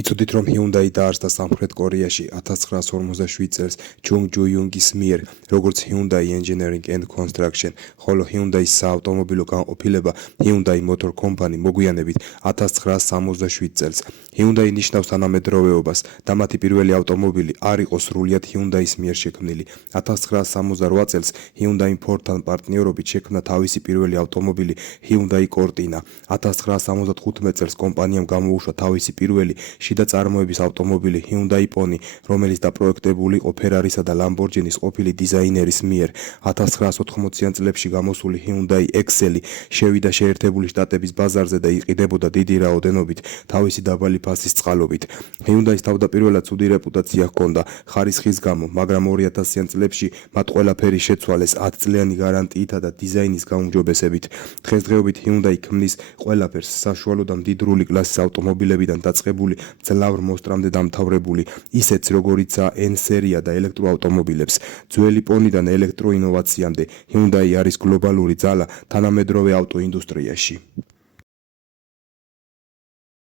იცოდით, რომ Hyundai დაარსდა სამხრეთ კორეაში 1957 წელს ჯუნგ ჯუ-იუნგის მიერ, როგორც Hyundai Engineering and Construction, ხოლო Hyundai-ის საავტომობილო განყოფილება Hyundai Motor Company მოგვიანებით 1967 წელს. Hyundai ნიშნავს თანამედროვეობას და მათი პირველი ავტომობილი არ იყო სრულიად Hyundai-ის მიერ შექმნილი. 1968 წელს Hyundai Ford-თან პარტნიორობით შექმნა თავისი პირველი ავტომობილი Hyundai Cortina. 1975 წელს კომპანიამ გამოუშვა თავისი პირველი შიდა წარმოების ავტომობილი Hyundai Pony, რომელიც დაპროექტებული იყო Ferrari-სა და Lamborghini-ის ყოფილი დიზაინერის მიერ. 1980-იან წლებში გამოსული Hyundai Excel შევიდა შეერთებული შტატების ბაზარზე და იყიდებოდა დიდი რაოდენობით თავისი დაბალი ფასის წყალობით. Hyundai-ს თავდაპირველად ცუდი რეპუტაცია ჰქონდა ხარისხის გამო, მაგრამ 2000-იან წლებში მათ ყველაფერი შეცვალეს 10 წლიანი გარანტიითა და დიზაინის გაუმჯობესებით. დღესდღეობით Hyundai ქმნის ყველაფერს საშუალო და მდიდრული კლასის ავტომობილებიდან დაწყებული ძლავრ მოსტრამდე დამთავრებული, ისეც როგორიცაა N სერია და ელექტროავტომობილებს. ძველი პონიდან ელექტროინოვაციამდე Hyundai არის გლობალური ძალა თანამედროვე ავტოინდუსტრიაში.